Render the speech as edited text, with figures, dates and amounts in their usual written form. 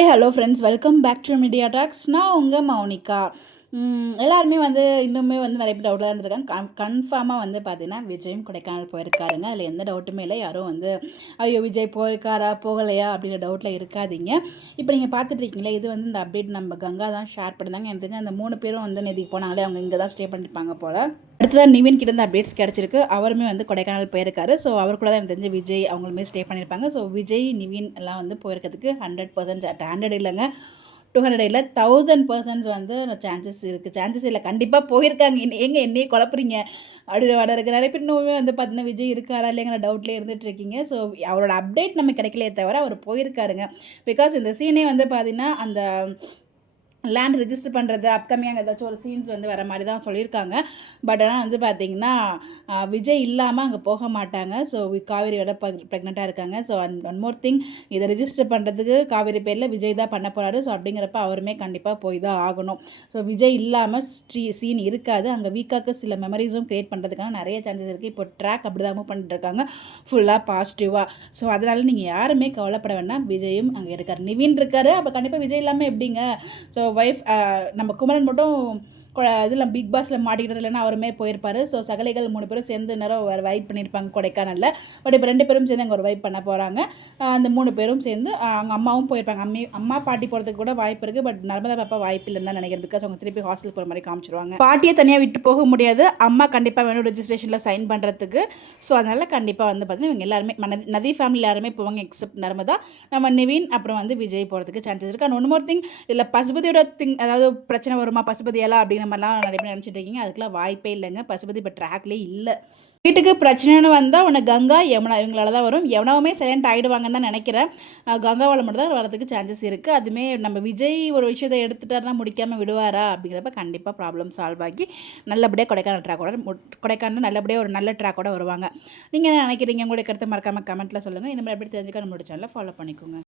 Hi hello friends, welcome back to Media Talks. நான் உங்கள் மௌனிகா. எல்லாருமே இன்னுமே நிறைய பேர் டவுட்டாக இருந்திருக்காங்க. கன்ஃபார்மாக பார்த்தீங்கன்னா விஜயும் கொடைக்கானல் போயிருக்காருங்க. அதில் எந்த டவுட்டுமே இல்லை. யாரும் ஐயோ விஜய் போயிருக்காரா போகலையா அப்படிங்கிற டவுட்டில் இருக்காதீங்க. இப்போ நீங்கள் பார்த்துட்டு இருக்கீங்களா, இது இந்த அப்டேட் நம்ம கங்கா தான் ஷேர் பண்ணியிருந்தாங்க. எனக்கு தெரிஞ்சு அந்த 3 பேரும் நேற்றுக்கு போனாங்களே, அவங்க இங்கே தான் ஸ்டே பண்ணியிருப்பாங்க போல். அடுத்ததான் நிவின் கிட்ட இருந்து அப்டேட்ஸ் கிடச்சிருக்கு. அவருமே கொடைக்கானல் போயிருக்காரு. ஸோ அவர் கூட தான் எனக்கு தெரிஞ்ச விஜய் அவங்களுமே ஸ்டே பண்ணியிருப்பாங்க. ஸோ விஜய் நிவின் எல்லாம் போயிருக்கிறதுக்கு 100% 100 இல்லைங்க, 200 இல்லை, 1000% சான்சஸ் இருக்குது. சான்சஸ் இல்லை, கண்டிப்பாக போயிருக்காங்க. எங்கே என்னையே குழப்புறீங்க அப்படி வட இருக்குது. நிறைய பேர் இன்னுமே பார்த்தீங்கன்னா விஜய் இருக்காரா இல்லைங்கிற டவுட்லேயே இருந்துகிட்டு இருக்கீங்க. ஸோ அவரோட அப்டேட் நம்ம கிடைக்கலையே தவிர அவர் போயிருக்காருங்க. பிகாஸ் இந்த சீனே பார்த்தீங்கன்னா அந்த லேண்ட் ரிஜிஸ்டர் பண்ணுறது அப்கமிங் ஏதாச்சும் ஒரு சீன்ஸ் வர மாதிரி தான் சொல்லியிருக்காங்க. பட் ஆனால் பார்த்தீங்கன்னா விஜய் இல்லாமல் அங்கே போக மாட்டாங்க. ஸோ காவேரி ப்ரெக்னெண்ட்டாக இருக்காங்க. ஸோ ஒன் மோர் திங், இதை ரிஜிஸ்டர் பண்ணுறதுக்கு காவேரி பேரில் விஜய் தான் பண்ண போகிறாரு. ஸோ அப்படிங்கிறப்ப அவருமே கண்டிப்பாக போய் தான் ஆகணும். ஸோ விஜய் இல்லாமல் சீன் இருக்காது. அங்கே வீக்காக்கு சில மெமரிஸும் க்ரியேட் பண்ணுறதுக்கான நிறைய சான்சஸ் இருக்குது. இப்போ ட்ராக் அப்படி தான் மூவ் பண்ணிட்டு இருக்காங்க, ஃபுல்லாக பாசிட்டிவாக. ஸோ அதனால் நீங்கள் யாருமே கவலைப்பட வேண்டாம். விஜயும் அங்கே இருக்கார், நிவின் இருக்கார். அப்போ கண்டிப்பாக விஜய் இல்லாமல் எப்படிங்க? ஸோ வைஃப் நம்ம குமரன் மட்டும் இதில் பிக் பாஸில் மாட்டிக்கிட்டு இல்லைன்னா அவருமே போயிருப்பார். ஸோ சகலைகள் 3 பேரும் சேர்ந்து நேரம் வைப் பண்ணியிருப்பாங்க கொடைக்கானலில். பட் இப்போ 2 பேரும் சேர்ந்து அங்கே ஒரு வைப் பண்ண போகிறாங்க. அந்த 3 பேரும் சேர்ந்து அவங்க அம்மாவும் போயிருப்பாங்க. அம்மா பாட்டி போகிறதுக்கு கூட வாய்ப்பு இருக்குது. பட் நர்மதா பாப்பா வாய்ப்பு இல்லைன்னு தான் நினைக்கிறேன். பிகாஸ் அவங்க திருப்பி ஹாஸ்டல் போகிற மாதிரி காமிச்சிருவாங்க. பாட்டியை தனியாக விட்டு போக முடியாது. அம்மா கண்டிப்பாக வேணும் ரெஜிஸ்ட்ரேஷனில் சைன் பண்ணுறதுக்கு. ஸோ அதனால் கண்டிப்பாக பார்த்தீங்கன்னா இவங்க எல்லாருமே நதி ஃபேமிலி எல்லாருமே போவாங்க, எக்ஸப்ட் நர்மதா. நம்ம நிவின் அப்புறம் விஜய் போகிறதுக்கு சான்சஸ் இருக்குது. அண்ட் ஒன் மோர் திங், இதில் பசுபதியோட அதாவது பிரச்சனை வருமா, பசுபதியெல்லாம் அப்படிங்கிற மாதிரிலாம் நிறைய பேர் நினச்சிட்டு இருக்கீங்க. அதுக்கெல்லாம் வாய்ப்பே இல்லைங்க. பசுபதி இப்போ ட்ராக்லேயே இல்லை. வீட்டுக்கு பிரச்சனைன்னு வந்தால் உன்னை கங்கா யமுனா இவங்களால தான் வரும். யமுனாவுமே சைலண்ட் ஆகிடுவாங்கன்னு தான் நினைக்கிறேன். கங்காவால் மட்டும் தான் வரதுக்கு சான்சஸ் இருக்குது. அதுவுமே நம்ம விஜய் ஒரு விஷயத்தை எடுத்துட்டாருன்னா முடிக்காமல் விடுவாரா அப்படிங்கிறப்ப கண்டிப்பாக ப்ராப்ளம் சால்வ் ஆகி நல்லபடியாக கொடைக்கானல் நல்லபடியாக ஒரு நல்ல ட்ராக்கோட வருவாங்க. நீங்கள் என்ன நினைக்கிறீங்க? உங்களுடைய கருத்தை மறக்காமல் கமெண்ட்டில் சொல்லுங்கள். இந்த மாதிரி எப்படி தெரிஞ்சுக்க நம்மளோட சேனலை ஃபாலோ பண்ணிக்கோங்க.